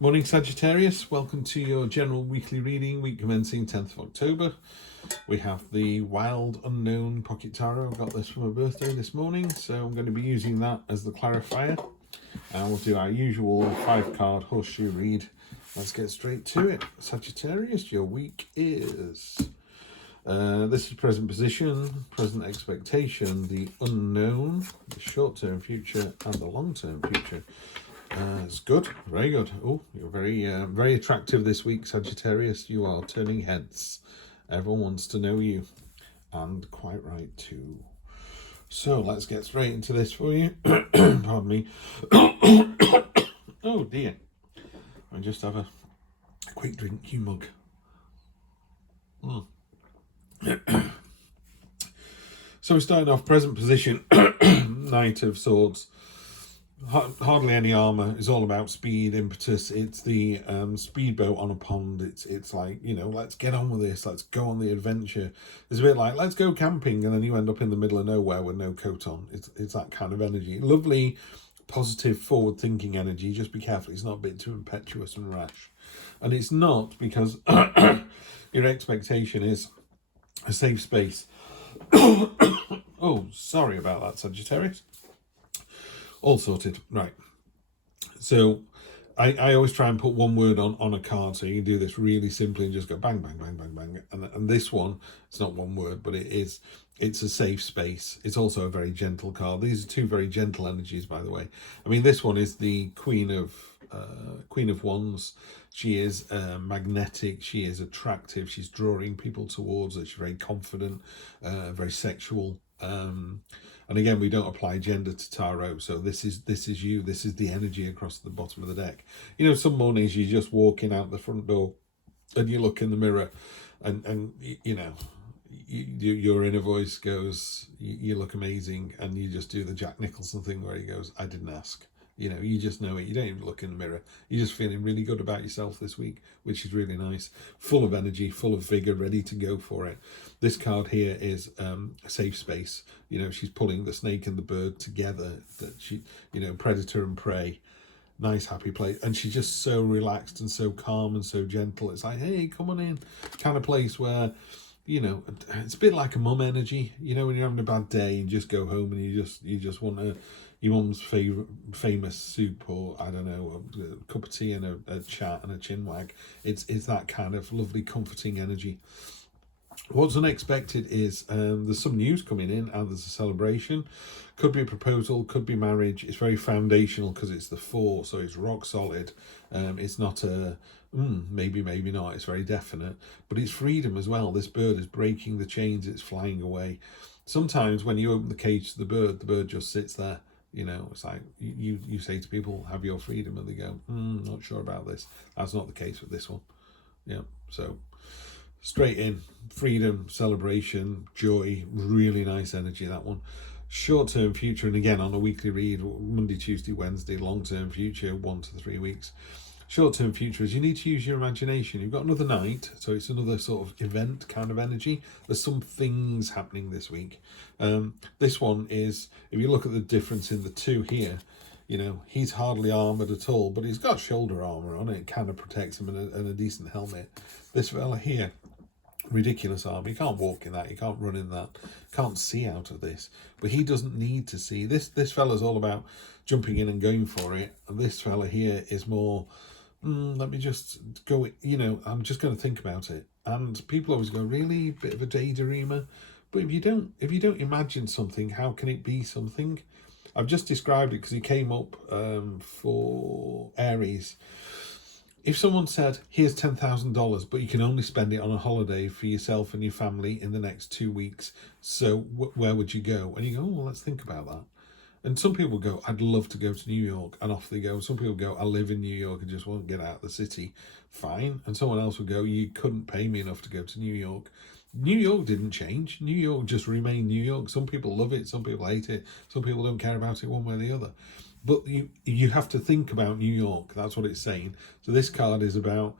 Morning Sagittarius, welcome to your general weekly reading, week commencing 10th of October. We have the Wild Unknown Pocket Tarot. I got this for my birthday this morning, so I'm going to be using that as the clarifier. And we'll do our usual 5-card horseshoe read. Let's get straight to it. Sagittarius, your week is... this is present position, present expectation, the unknown, the short-term future, and the long-term future. It's good, very good. Oh, you're very attractive this week, Sagittarius. You are turning heads. Everyone wants to know you, and quite right too. So let's get straight into this for you. Pardon me. Oh dear. I just have a quick drink, you mug. So we're starting off present position, Knight of Swords. Hardly any armor. It's all about speed, impetus. It's the speedboat on a pond. It's like, you know, let's get on with this. Let's go on the adventure. It's a bit like, let's go camping, and then you end up in the middle of nowhere with no coat on. It's that kind of energy. Lovely, positive, forward-thinking energy. Just be careful. It's not a bit too impetuous and rash. And it's not because your expectation is a safe space. Oh, sorry about that, Sagittarius. All sorted. Right. So I always try and put one word on a card, so you can do this really simply and just go bang, bang, bang, bang, bang. And this one, it's not one word, but it's a safe space. It's also a very gentle card. These are two very gentle energies, by the way. I mean, this one is the Queen of Wands. She is magnetic. She is attractive. She's drawing people towards her. She's very confident, very sexual. And again, we don't apply gender to tarot, so this is you. This is the energy across the bottom of the deck. You know, some mornings you're just walking out the front door and you look in the mirror and you know, your inner voice goes, you look amazing, and you just do the Jack Nicholson thing where he goes, I didn't ask. You know, you just know it. You don't even look in the mirror. You're just feeling really good about yourself this week, which is really nice. Full of energy, full of vigor, ready to go for it. This card here is a safe space. You know, she's pulling the snake and the bird together. That she, you know, predator and prey. Nice, happy place. And she's just so relaxed and so calm and so gentle. It's like, hey, come on in. Kind of place where, you know, it's a bit like a mum energy. You know, when you're having a bad day, you just go home and you just want your mum's famous soup, or I don't know, a cup of tea and a chat and a chin wag. It's that kind of lovely, comforting energy. What's unexpected is there's some news coming in, and there's a celebration. Could be a proposal, could be marriage. It's very foundational because it's the 4, so it's rock solid. It's not a maybe not. It's very definite, but it's freedom as well. This bird is breaking the chains. It's flying away. Sometimes when you open the cage to the bird just sits there. You know, it's like you say to people, have your freedom, and they go, not sure about this. That's not the case with this one. Yeah, so straight in, freedom, celebration, joy, really nice energy, that one. Short-term future, and again on a weekly read, Monday, Tuesday, Wednesday. Long-term future, 1 to 3 weeks. Short-term future is you need to use your imagination. You've got another night, so it's another sort of event kind of energy. There's some things happening this week. This one is, if you look at the difference in the two here, you know, he's hardly armoured at all, but he's got shoulder armour on it. It kind of protects him, and a decent helmet. This fella here, ridiculous armor. You can't walk in that. You can't run in that. Can't see out of this. But he doesn't need to see. This fella's all about jumping in and going for it. And this fella here is more, let me just go, you know, I'm just going to think about it. And people always go, really? Bit of a daydreamer. But if you don't imagine something, how can it be something? I've just described it because he came up for Aries. If someone said, here's $10,000, but you can only spend it on a holiday for yourself and your family in the next 2 weeks, so where would you go? And you go, oh, well, let's think about that. And some people go, I'd love to go to New York, and off they go. Some people go, I live in New York and just won't get out of the city. Fine. And someone else would go, you couldn't pay me enough to go to New York. New York didn't change. New York just remained New York. Some people love it, some people hate it, some people don't care about it one way or the other. But you have to think about New York. That's what it's saying. So this card is about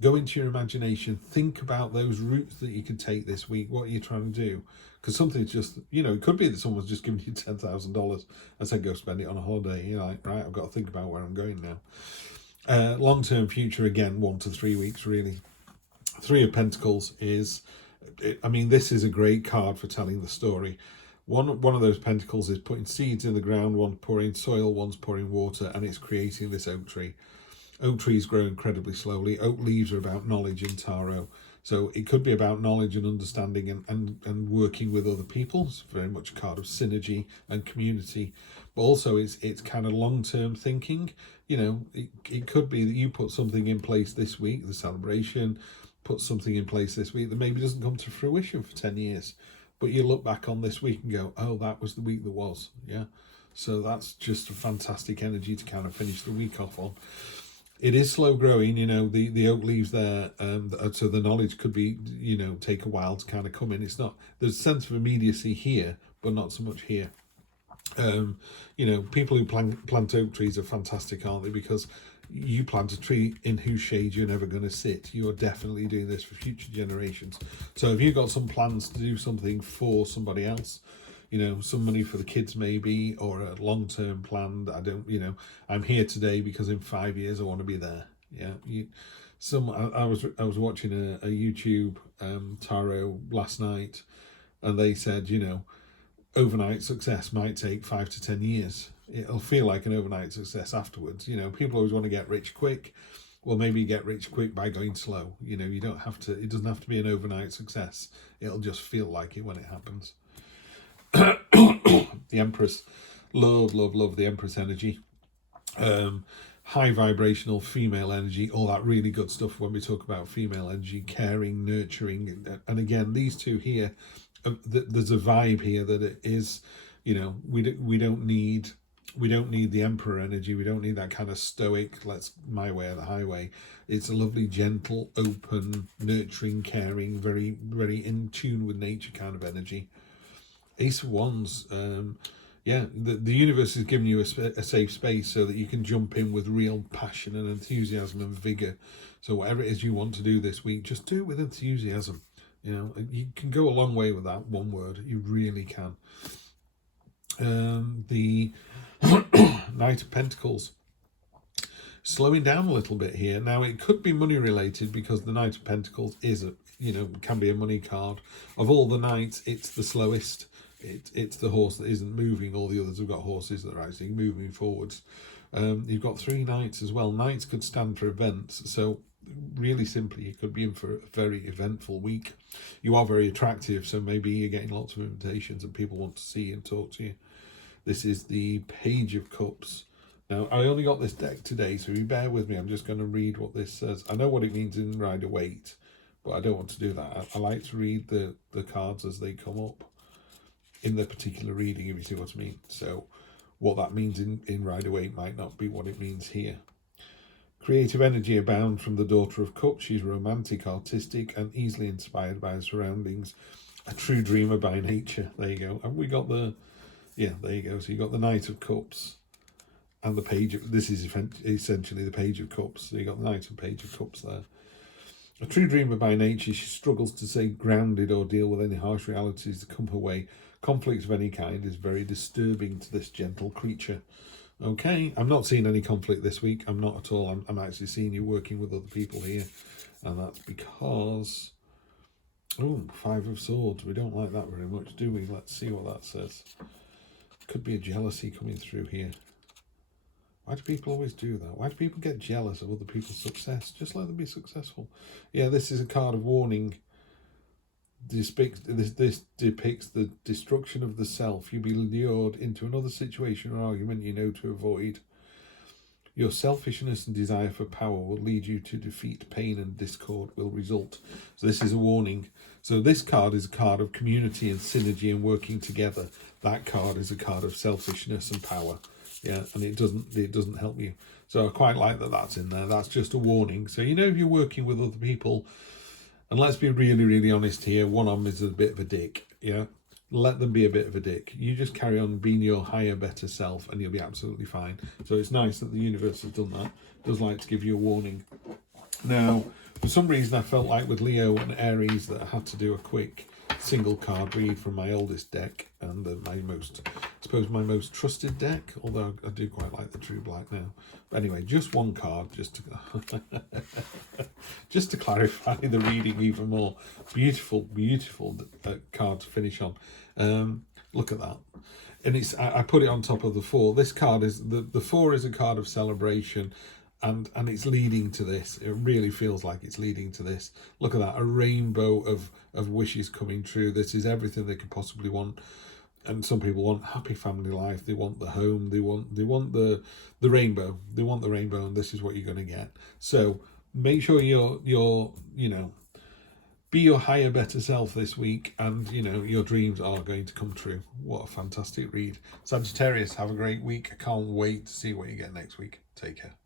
go into your imagination, think about those routes that you could take this week. What are you trying to do? Because something's just, you know, it could be that someone's just given you $10,000 and said, go spend it on a holiday. You're like, right, I've got to think about where I'm going now. Long-term future, again, 1 to 3 weeks, really. Three of Pentacles is, I mean, this is a great card for telling the story. One of those pentacles is putting seeds in the ground, one's pouring soil, one's pouring water, and it's creating this oak tree. Oak trees grow incredibly slowly. Oak leaves are about knowledge in tarot. So it could be about knowledge and understanding and working with other people. It's very much a card of synergy and community. But also it's kind of long-term thinking. You know, it could be that you put something in place this week, the celebration, put something in place this week that maybe doesn't come to fruition for 10 years. But you look back on this week and go, oh, that was the week that was. Yeah. So that's just a fantastic energy to kind of finish the week off on. It is slow growing, you know, the oak leaves there, so the knowledge could be, you know, take a while to kind of come in. It's not, there's a sense of immediacy here, but not so much here. You know, people who plant oak trees are fantastic, aren't they? Because you plant a tree in whose shade you're never going to sit. You are definitely doing this for future generations. So if you've got some plans to do something for somebody else, you know, some money for the kids maybe, or a long-term plan, I don't, you know, I'm here today because in 5 years I want to be there. Yeah. I was watching a YouTube tarot last night, and they said, you know, overnight success might take 5 to 10 years. It'll feel like an overnight success afterwards. You know, people always want to get rich quick. Well, maybe you get rich quick by going slow. You know, you don't have to, it doesn't have to be an overnight success. It'll just feel like it when it happens. The Empress, love the Empress energy. High vibrational female energy, all that really good stuff when we talk about female energy, caring, nurturing. And again, these two here, there's a vibe here that it is, you know, we don't need the Emperor energy. We don't need that kind of stoic, let's my way or the highway. It's a lovely, gentle, open, nurturing, caring, very, very in tune with nature kind of energy. Ace of Wands, yeah, the universe is giving you a safe space so that you can jump in with real passion and enthusiasm and vigor. So whatever it is you want to do this week, just do it with enthusiasm. You know, you can go a long way with that one word. You really can. The Knight of Pentacles, slowing down a little bit here. Now, it could be money related because the Knight of Pentacles is can be a money card. Of all the knights, it's the slowest. It's the horse that isn't moving. All the others have got horses that are actually moving forwards. You've got 3 knights as well. Knights could stand for events. So really simply, you could be in for a very eventful week. You are very attractive, so maybe you're getting lots of invitations and people want to see you and talk to you. This is the Page of Cups. Now, I only got this deck today, so you bear with me. I'm just going to read what this says. I know what it means in Rider-Waite, but I don't want to do that. I like to read the cards as they come up in the particular reading, if you see what I mean. So what that means in Rider-Waite might not be what it means here. Creative energy abound from the Daughter of Cups. She's romantic, artistic, and easily inspired by her surroundings. A true dreamer by nature. There you go. And we got the, yeah, there you go. So you got the Knight of Cups and the Page of, this is essentially the Page of Cups. So you got the Knight and Page of Cups there. A true dreamer by nature, she struggles to stay grounded or deal with any harsh realities that come her way. Conflict of any kind is very disturbing to this gentle creature. Okay, I'm not seeing any conflict this week. I'm not at all. I'm actually seeing you working with other people here. And that's because, oh, 5 of Swords. We don't like that very much, do we? Let's see what that says. Could be a jealousy coming through here. Why do people always do that? Why do people get jealous of other people's success? Just let them be successful. Yeah, this is a card of warning. This depicts the destruction of the self. You'll be lured into another situation or argument you know to avoid. Your selfishness and desire for power will lead you to defeat. Pain and discord will result. So this is a warning. So this card is a card of community and synergy and working together. That card is a card of selfishness and power. Yeah, and it doesn't help you. So I quite like that that's in there. That's just a warning. So you know if you're working with other people, and let's be really, really honest here, one of them is a bit of a dick, yeah? Let them be a bit of a dick. You just carry on being your higher, better self and you'll be absolutely fine. So it's nice that the universe has done that. It does like to give you a warning. Now, for some reason I felt like with Leo and Aries that I had to do a quick single card read from my oldest deck and my most suppose my most trusted deck, although I do quite like the True Black now. But anyway, just one card, just to just to clarify the reading even more. Beautiful, beautiful card to finish on. Look at that. And it's I put it on top of the 4. This card is the 4 is a card of celebration, and it's leading to this. It really feels like it's leading to this. Look at that, a rainbow of wishes coming true. This is everything they could possibly want. And some people want happy family life. They want the home. They want the rainbow. They want the rainbow, and this is what you're going to get. So make sure you're you know, be your higher, better self this week, and you know your dreams are going to come true. What a fantastic read. Sagittarius, have a great week. I can't wait to see what you get next week. Take care.